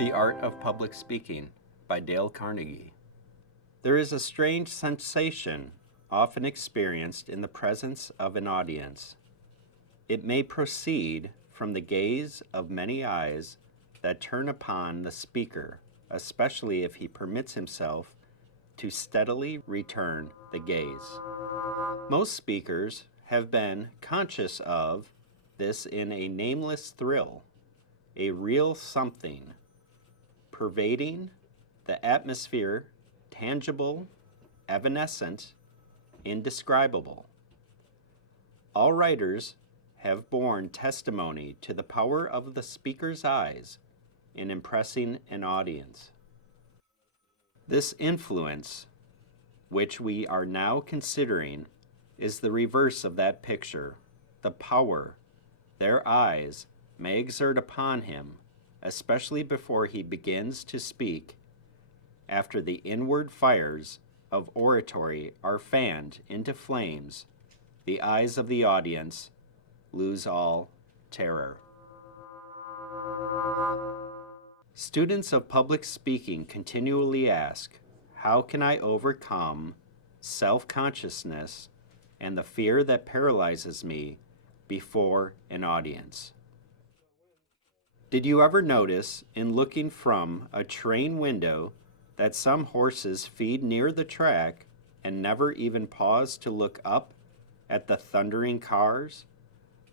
The Art of Public Speaking by Dale Carnegie. There is a strange sensation often experienced in the presence of an audience. It may proceed from the gaze of many eyes that turn upon the speaker, especially if he permits himself to steadily return the gaze. Most speakers have been conscious of this in a nameless thrill, a real something pervading the atmosphere, tangible, evanescent, indescribable. All writers have borne testimony to the power of the speaker's eyes in impressing an audience. This influence, which we are now considering, is the reverse of that picture, the power their eyes may exert upon him, especially before he begins to speak, after the inward fires of oratory are fanned into flames, the eyes of the audience lose all terror. Students of public speaking continually ask, how can I overcome self-consciousness and the fear that paralyzes me before an audience? Did you ever notice in looking from a train window that some horses feed near the track and never even pause to look up at the thundering cars,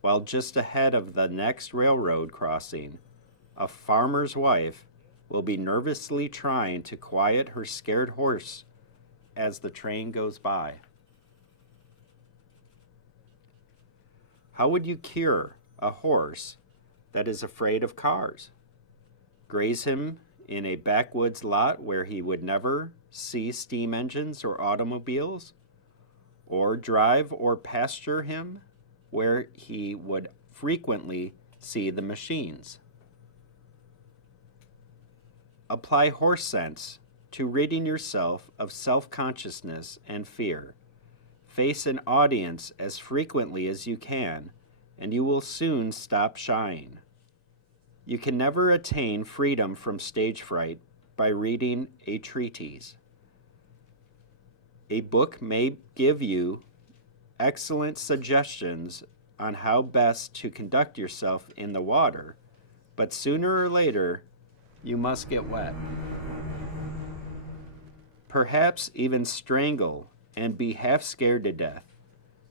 while just ahead of the next railroad crossing, a farmer's wife will be nervously trying to quiet her scared horse as the train goes by? How would you cure a horse that is afraid of cars? Graze him in a backwoods lot where he would never see steam engines or automobiles? Or drive or pasture him where he would frequently see the machines? Apply horse sense to ridding yourself of self-consciousness and fear. Face an audience as frequently as you can, and you will soon stop shying. You can never attain freedom from stage fright by reading a treatise. A book may give you excellent suggestions on how best to conduct yourself in the water, but sooner or later, you must get wet. Perhaps even strangle and be half scared to death.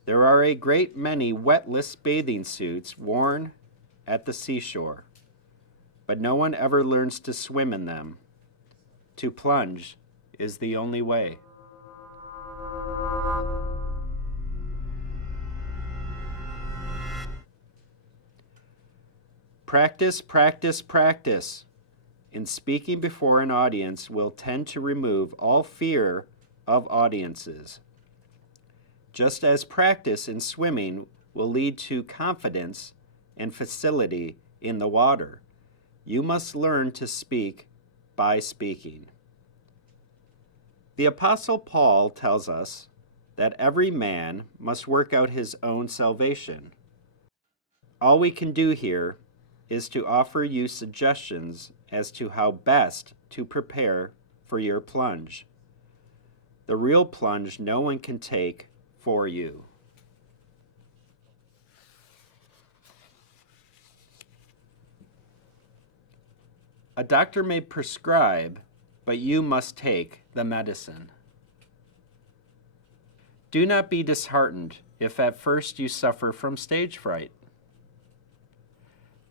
There are a great many wetless bathing suits worn at the seashore, but no one ever learns to swim in them. To plunge is the only way. Practice, practice, practice in speaking before an audience will tend to remove all fear of audiences. Just as practice in swimming will lead to confidence and facility in the water, you must learn to speak by speaking. The Apostle Paul tells us that every man must work out his own salvation. All we can do here is to offer you suggestions as to how best to prepare for your plunge. The real plunge no one can take for you. A doctor may prescribe, but you must take the medicine. Do not be disheartened if at first you suffer from stage fright.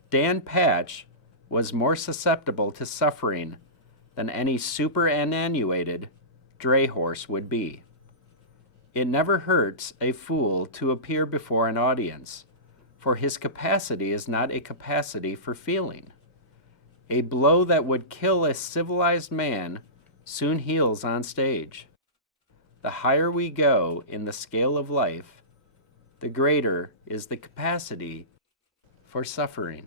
Dan Patch was more susceptible to suffering than any superannuated dray horse would be. It never hurts a fool to appear before an audience, for his capacity is not a capacity for feeling. A blow that would kill a civilized man soon heals on stage. The higher we go in the scale of life, the greater is the capacity for suffering.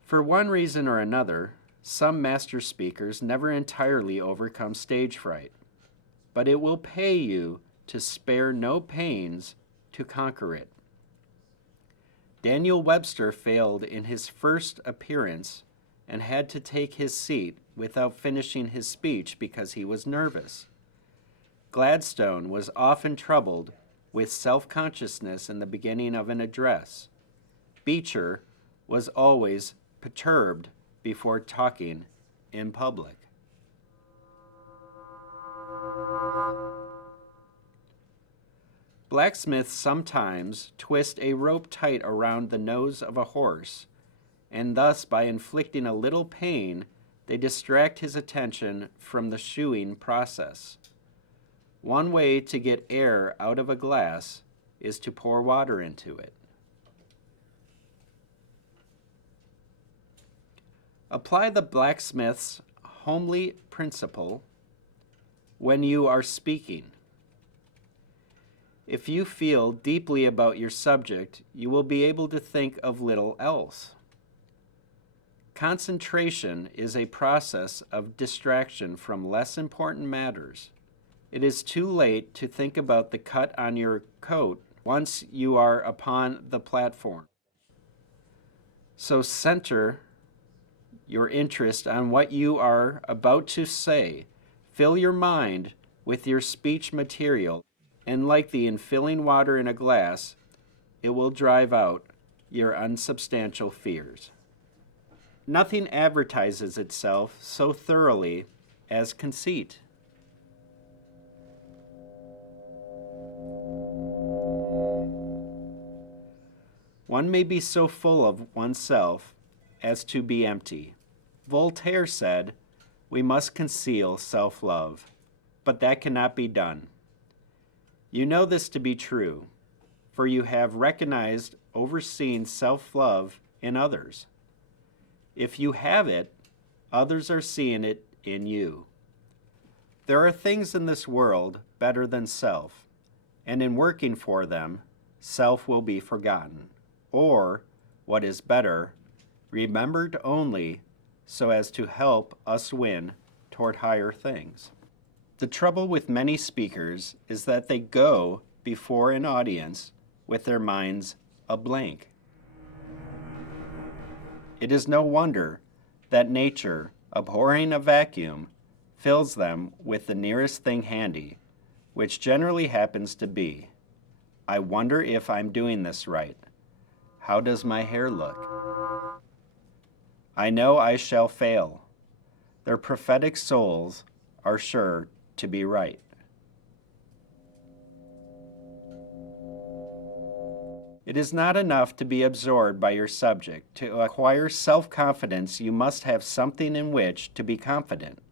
For one reason or another, some master speakers never entirely overcome stage fright, but it will pay you to spare no pains to conquer it. Daniel Webster failed in his first appearance and had to take his seat without finishing his speech because he was nervous. Gladstone was often troubled with self-consciousness in the beginning of an address. Beecher was always perturbed before talking in public. Blacksmiths sometimes twist a rope tight around the nose of a horse, and thus by inflicting a little pain, they distract his attention from the shoeing process. One way to get air out of a glass is to pour water into it. Apply the blacksmith's homely principle when you are speaking. If you feel deeply about your subject, you will be able to think of little else. Concentration is a process of distraction from less important matters. It is too late to think about the cut on your coat once you are upon the platform. So center your interest on what you are about to say. Fill your mind with your speech material, and like the infilling water in a glass, it will drive out your unsubstantial fears. Nothing advertises itself so thoroughly as conceit. One may be so full of oneself as to be empty. Voltaire said, "We must conceal self-love," but that cannot be done. You know this to be true, for you have recognized, overseen self-love in others. If you have it, others are seeing it in you. There are things in this world better than self, and in working for them, self will be forgotten, or, what is better, remembered only so as to help us win toward higher things. The trouble with many speakers is that they go before an audience with their minds a blank. It is no wonder that nature, abhorring a vacuum, fills them with the nearest thing handy, which generally happens to be, "I wonder if I'm doing this right. How does my hair look? I know I shall fail." Their prophetic souls are sure to be right. It is not enough to be absorbed by your subject. To acquire self-confidence, you must have something in which to be confident.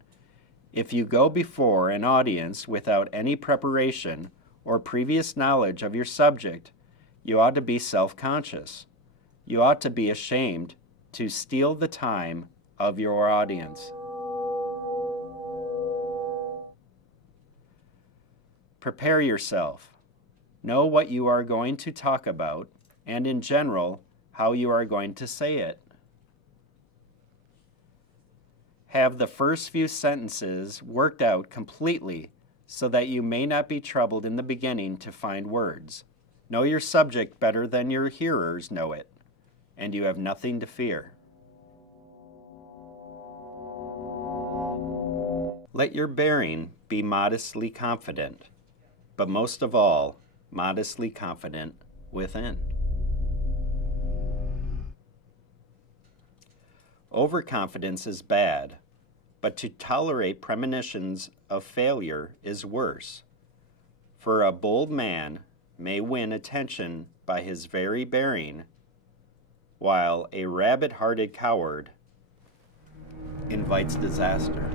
If you go before an audience without any preparation or previous knowledge of your subject, you ought to be self-conscious. You ought to be ashamed to steal the time of your audience. Prepare yourself. Know what you are going to talk about, and in general, how you are going to say it. Have the first few sentences worked out completely so that you may not be troubled in the beginning to find words. Know your subject better than your hearers know it, and you have nothing to fear. Let your bearing be modestly confident, but most of all, modestly confident within. Overconfidence is bad, but to tolerate premonitions of failure is worse. For a bold man may win attention by his very bearing, while a rabbit-hearted coward invites disaster.